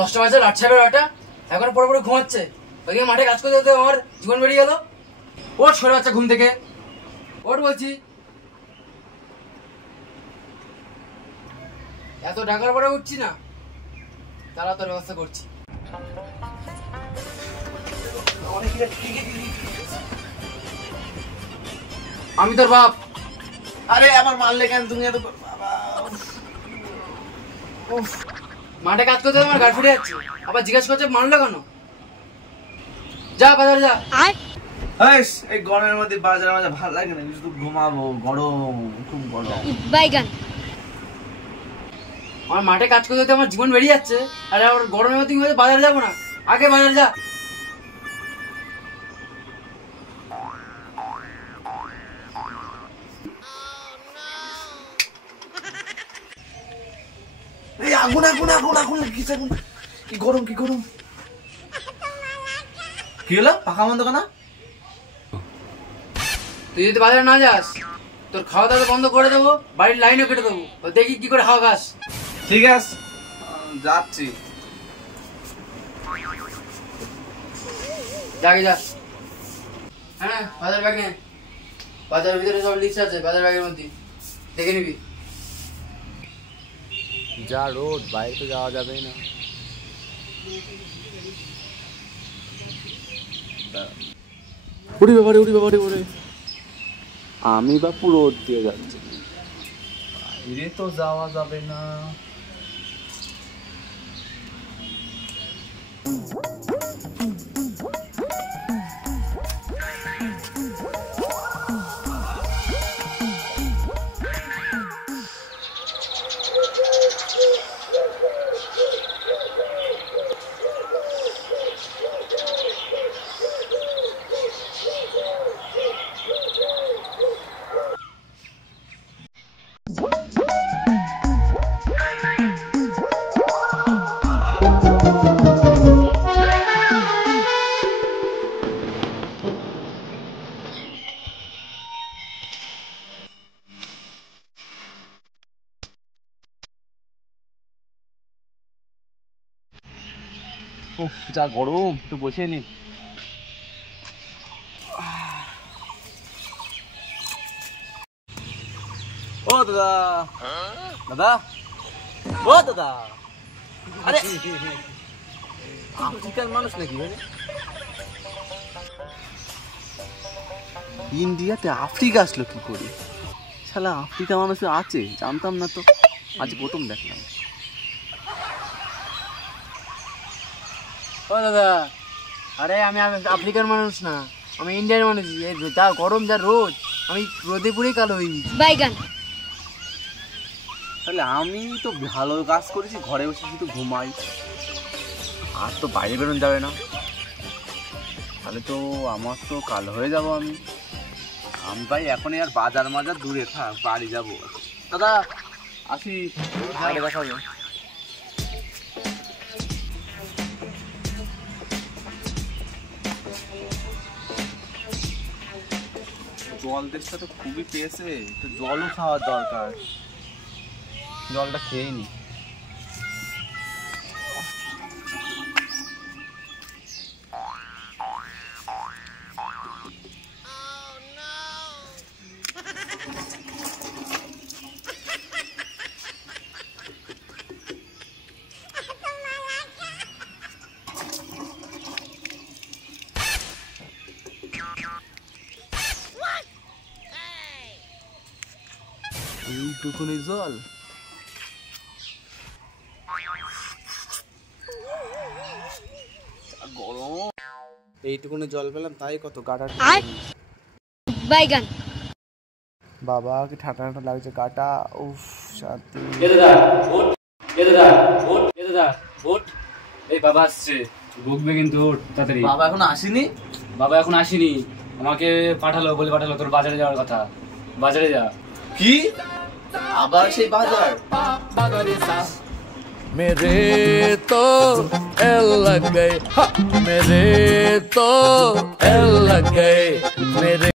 দশটা বাজে, রাত 9:30, এখন পরে পরে ঘুমাচ্ছে। ওইদিকে মাঠে কাজ করতে করতে আমার জীবন বেরিয়ে গেল। ওঠ সরে বাচ্চা ঘুম থেকে, ওঠ বলছি। এত ডাকার পরে উঠছি না, তারা তোর ব্যবস্থা করছি। আমি তোর বাপ। আরে আমার মারলে কেন তুমি? এত মাঠে কাজ করতে আমার গাড়ি ফুটে যাচ্ছে, আবার জিজ্ঞাসা করছে মারলো কেন? যা বাজারে যা। এই গরমের মধ্যে বাজারে মাঝে ভালো লাগে না, শুধু ঘুমাবো, গরম, খুব গরম। আমার মাঠে কাজ করতে আমার জীবন বেরিয়ে যাচ্ছে, আর আবার গরমের মধ্যে বাজারে যাবো না? আগে বাজারে যা। আগুন আগুন আগুন আগুন, কি গরম, কি গরম। কি হলো? পাখা বন্ধ কেন? তুই যদি বাজারে না যাস, তোর খাওয়া দাওয়া বন্ধ করে দেবো, বাড়ির লাইনও কেটে দেবো। দেখি কি করে খাওয়া খাস। ঠিক আছে, যাচ্ছি। যাকে যা। হ্যাঁ, বাজার ব্যাগ নে। বাজারের ভিতরে সব লিস্ট আছে, বাজার ব্যাগের মধ্যে দেখে নিবি। যা রোদ, বাইরে তো যাওয়া যাবে না। উড়ি বাবারে, উড়ি বাবারে, ওরে আমি বা পুরো রোদ দিয়ে যাচ্ছি, বাইরে তো যাওয়া যাবে না। যা গরম, একটু বসে নি। ও দাদা, দাদা, ও দাদা। আরে আফ্রিকার মানুষ নাকি? ইন্ডিয়াতে আফ্রিকা আসলো কি করে? শালা আফ্রিকা মানুষ আছে, জানতাম না তো, আজ প্রথম দেখলাম। ও দাদা, আরে আমি আফ্রিকার মানুষ না, আমি ইন্ডিয়ার মানুষ। যা গরম, যা রোদ, আমি রোদে পুরেই কালো হয়ে গেছি। তাহলে আমি তো ভালো কাজ করেছি, ঘরে বসে শুধু ঘুমাই, আর তো বাইরে বেরোনো যাবে না। তাহলে তো আমার তো কালো হয়ে যাব আমি। ভাই এখনই আর বাজার মাজার দূরে থাক, বাড়ি যাবো। দাদা আসি, বাইরে দেখা হবে। জল তেষ্টা তো খুবই পেয়েছে, তো জলও খাওয়ার দরকার, জলটা খেয়ে নি। এইটুকুনি জল, গরম। এইটুকুনি জল পেলাম, তাই কত গাটা বাইগান। বাবা কি ঠান্ডা ঠান্ডা লাগছে গাটা, উফ শান্তি। এই বাবা আসছে, বকবে কিন্তু। তাড়াতাড়ি। বাবা এখন আসেনি? বাবা এখন আসেনি, আমাকে পাঠালো, বলে পাঠালো তোর বাজারে যাওয়ার কথা। বাজারে যা। কি আবার সেই বাজার? मेरे तो एल लग गए, मेरे तो एल लग गए, मेरे